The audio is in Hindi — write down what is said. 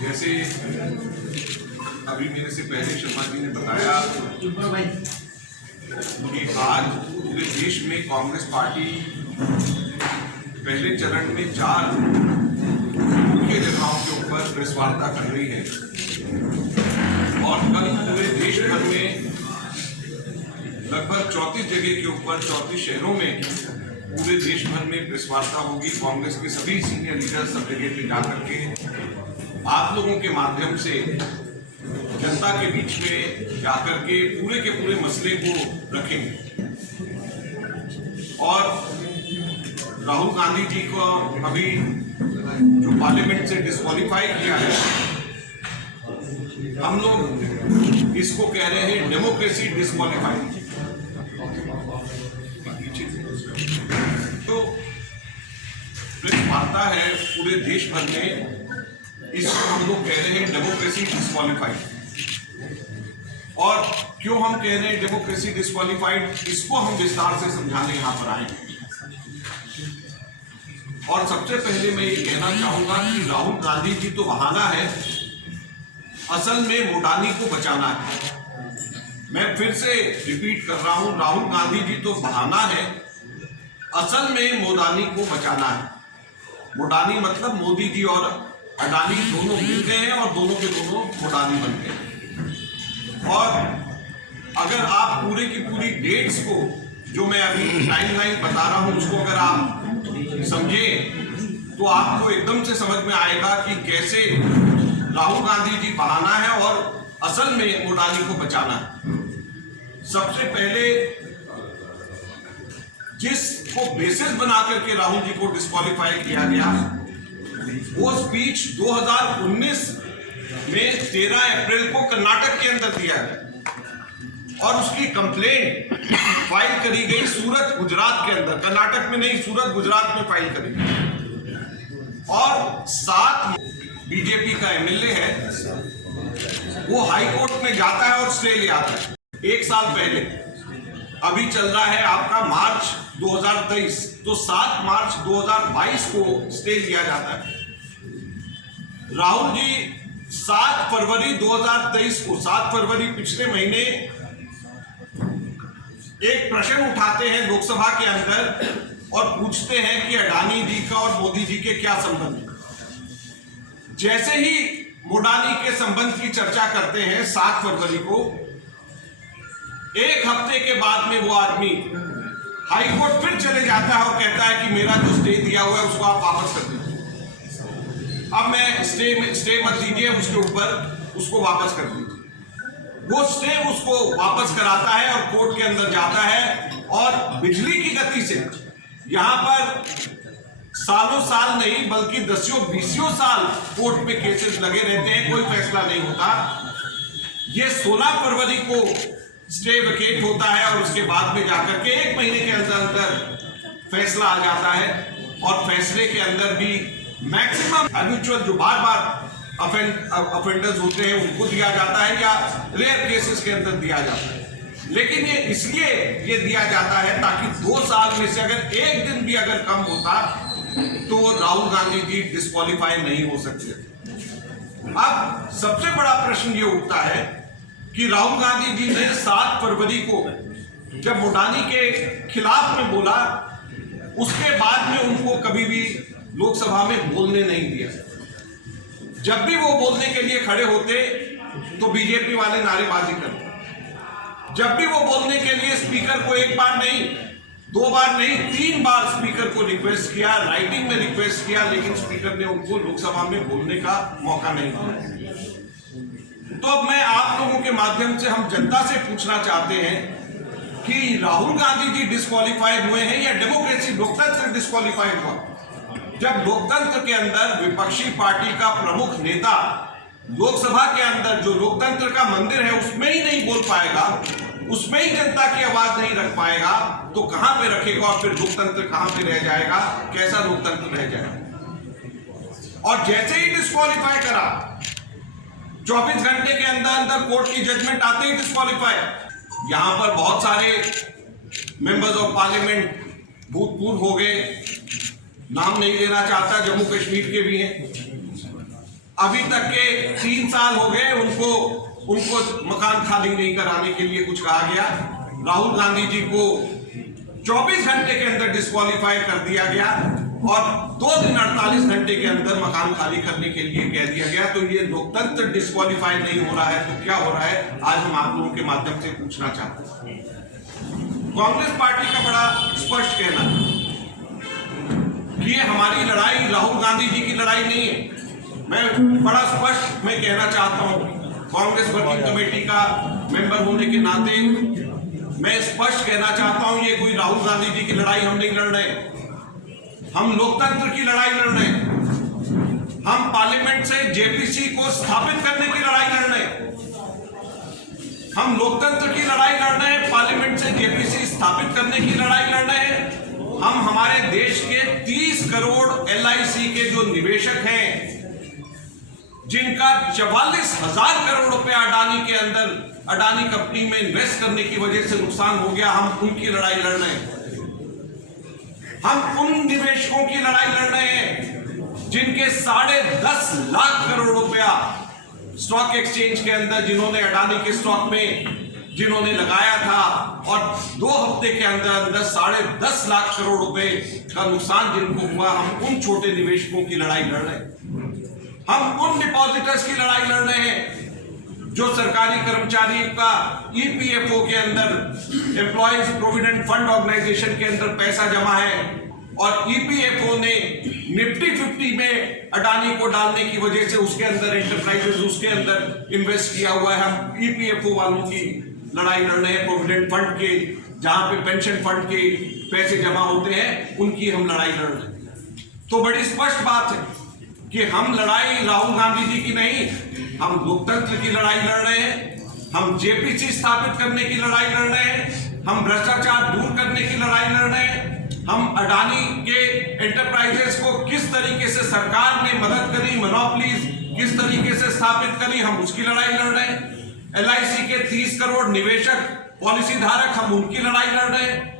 जैसे अभी मेरे से पहले शर्मा जी ने बताया कि आज पूरे देश में कांग्रेस पार्टी पहले चरण में 4 मुख्य जगहों के ऊपर प्रेस वार्ता कर रही है और कल पूरे देश भर में लगभग 34 जगह के ऊपर 34 शहरों में पूरे देश भर में प्रेस वार्ता होगी। कांग्रेस के सभी सीनियर लीडर्स सब जगह पे जाकर के आप लोगों के माध्यम से जनता के बीच में जाकर के पूरे मसले को रखेंगे। और राहुल गांधी जी को अभी जो पार्लियामेंट से डिस्क्वालीफाई किया है, हम लोग इसको कह रहे हैं डेमोक्रेसी डिस्क्वालीफाई। तो प्रेस वार्ता है पूरे देश भर में, इसको हम लोग कह रहे हैं डेमोक्रेसी डिस्क्वालीफाइड। और क्यों हम कह रहे हैं डेमोक्रेसी डिस्क्वालीफाइड, इसको हम विस्तार से समझाने यहां पर आए। और सबसे पहले मैं ये कहना चाहूंगा कि राहुल गांधी जी तो बहाना है, असल में मोडानी को बचाना है। मैं फिर से रिपीट कर रहा हूं, राहुल गांधी जी तो बहाना है, असल में मोडानी को बचाना है। मोडानी मतलब मोदी जी और अडानी दोनों मिल गए हैं और दोनों के दोनों मोडानी बन गए। और अगर आप पूरे की पूरी डेट्स को, जो मैं अभी टाइमलाइन बता रहा हूं, उसको अगर आप समझे तो आपको एकदम से समझ में आएगा कि कैसे राहुल गांधी जी बहाना है और असल में मोडानी को बचाना है। सबसे पहले जिसको बेसिस बना करके राहुल जी को डिस्क्वालीफाई किया गया, वो स्पीच 2019 में 13 अप्रैल को कर्नाटक के अंदर दिया गया और उसकी कंप्लेंट फाइल करी गई सूरत गुजरात के अंदर, कर्नाटक में नहीं, सूरत गुजरात में फाइल करी गई। और 7 बीजेपी का एमएलए है, वो हाई कोर्ट में जाता है और स्टे ले आता है 1 साल पहले। अभी चल रहा है आपका मार्च 2023, तो 7 मार्च 2022 को स्टे लिया जाता है। राहुल जी 7 फरवरी 2023 को, 7 फरवरी पिछले महीने एक प्रश्न उठाते हैं लोकसभा के अंदर और पूछते हैं कि अडानी जी का और मोदी जी के क्या संबंध है। जैसे ही मोडानी के संबंध की चर्चा करते हैं 7 फरवरी को, 1 हफ्ते के बाद में वो आदमी हाईकोर्ट फिर चले जाता है और कहता है कि मेरा जो स्टे दिया हुआ है उसको आप वापस कर दीजिए। अब मैं स्टे मत दीजिए, उसके ऊपर उसको वापस कर दीजिए। वो स्टे उसको वापस कराता है और कोर्ट के अंदर जाता है और बिजली की गति से यहां पर सालों साल नहीं बल्कि 10-20 साल कोर्ट में केसेस लगे रहते हैं, कोई फैसला नहीं होता। ये 16 फरवरी को स्टे वेकेट होता है और उसके बाद में जाकर के 1 महीने के अंदर फैसला आ जाता है। और फैसले के अंदर भी मैक्सिमम हैबिचुअल जो बार अफेंडर्स होते हैं उनको दिया जाता है या रेयर केसेस के अंदर दिया जाता है। लेकिन ये इसलिए ये दिया जाता है ताकि 2 साल में से अगर 1 दिन भी अगर कम होता तो राहुल गांधी जी डिस्क्वालीफाई नहीं हो सकते। अब सबसे बड़ा प्रश्न ये उठता है कि राहुल गांधी जी ने 7 फरवरी को जब मोडानी के खिलाफ में बोला, उसके बाद में उनको कभी भी लोकसभा में बोलने नहीं दिया। जब भी वो बोलने के लिए खड़े होते तो बीजेपी वाले नारेबाजी करते। जब भी वो बोलने के लिए स्पीकर को 1 बार नहीं, 2 बार नहीं, 3 बार स्पीकर को रिक्वेस्ट किया, राइटिंग में रिक्वेस्ट किया, लेकिन स्पीकर ने उनको लोकसभा में बोलने का मौका नहीं दिया। तो अब मैं आप लोगों के माध्यम से हम जनता से पूछना चाहते हैं कि राहुल गांधी जी डिस्क्वालीफाई हुए हैं या डेमोक्रेसी, लोकतंत्र डिस्क्वालीफाई हुआ? जब लोकतंत्र के अंदर विपक्षी पार्टी का प्रमुख नेता लोकसभा के अंदर जो लोकतंत्र का मंदिर है उसमें ही नहीं बोल पाएगा, उसमें ही जनता की आवाज नहीं रख पाएगा, तो कहां पे रखेगा? और फिर लोकतंत्र कहां पे रह जाएगा? कैसा लोकतंत्र रह जाएगा? और जैसे ही डिस्क्वालीफाई करा, 24 घंटे के अंदर कोर्ट की जजमेंट आते ही डिस्क्वालीफाई। यहां पर बहुत सारे मेंबर्स ऑफ पार्लियामेंट भूतपूर्व हो गए, नाम नहीं लेना चाहता, जम्मू कश्मीर के भी हैं। अभी तक के 3 साल हो गए उनको मकान खाली नहीं कराने के लिए कुछ कहा गया। राहुल गांधी जी को 24 घंटे के अंदर डिस्क्वालीफाई कर दिया गया और 2 दिन 48 घंटे के अंदर मकान खाली करने के लिए कह दिया गया। तो ये लोकतंत्र डिस्क्वालीफाई नहीं हो रहा है तो क्या हो रहा है, आज हम आप लोगों के माध्यम से पूछना चाहते हैं। कांग्रेस पार्टी का बड़ा स्पष्ट कहना कि ये हमारी लड़ाई राहुल गांधी जी की लड़ाई नहीं है। मैं बड़ा स्पष्ट मैं कहना चाहता हूं, कांग्रेस वर्किंग कमेटी का मेंबर होने के नाते मैं स्पष्ट कहना चाहता हूं, ये कोई राहुल गांधी जी की लड़ाई हम नहीं लड़ रहे। हम लोकतंत्र की लड़ाई लड़ रहे हैं। हम पार्लियामेंट से जेपीसी को स्थापित करने की लड़ाई लड़ रहे हैं। हम लोकतंत्र की लड़ाई लड़ रहे हैं, पार्लियामेंट से जेपीसी स्थापित करने की लड़ाई लड़ रहे हैं। हम हमारे देश के 30 करोड़ एलआईसी के जो निवेशक हैं, जिनका 44,000 करोड़ रुपए अडानी के अंदर अडानी कंपनी में इन्वेस्ट करने की वजह से नुकसान हो गया, हम उनकी लड़ाई लड़ रहे हैं। हम उन निवेशकों की लड़ाई लड़ रहे हैं जिनके 10.5 लाख करोड़ रुपया स्टॉक एक्सचेंज के अंदर, जिन्होंने अडानी के स्टॉक में जिन्होंने लगाया था और 2 हफ्ते के अंदर 10.5 लाख करोड़ रुपए का नुकसान जिनको हुआ, हम उन छोटे निवेशकों की लड़ाई लड़ रहे हैं। हम उन डिपॉजिटर्स की लड़ाई लड़ रहे हैं जो सरकारी कर्मचारी का ईपीएफओ के अंदर, एम्प्लॉयज प्रोविडेंट फंड ऑर्गेनाइजेशन के अंदर पैसा जमा है और ईपीएफओ ने निफ्टी 50 में अडानी को डालने की वजह से उसके अंदर एंटरप्राइजेस उसके अंदर इन्वेस्ट किया हुआ है। हम ईपीएफओ वालों की लड़ाई लड़ रहे हैं, प्रोविडेंट फंड के जहां पे पेंशन फंड के पैसे जमा होते हैं उनकी हम लड़ाई लड़ रहे हैं। तो बड़ी स्पष्ट बात है कि हम लड़ाई राहुल गांधी जी की नहीं, हम लोकतंत्र की लड़ाई लड़ रहे हैं। हम जेपीसी स्थापित करने की लड़ाई लड़ रहे हैं। हम भ्रष्टाचार दूर करने की लड़ाई लड़ रहे हैं। हम अडानी के एंटरप्राइजेस को किस तरीके से सरकार ने मदद करी, मोनोपोलीज किस तरीके से स्थापित करी, हम उसकी लड़ाई लड़ रहे हैं। एलआईसी के 30 करोड़ निवेशक पॉलिसी धारक, हम उनकी लड़ाई लड़ रहे हैं।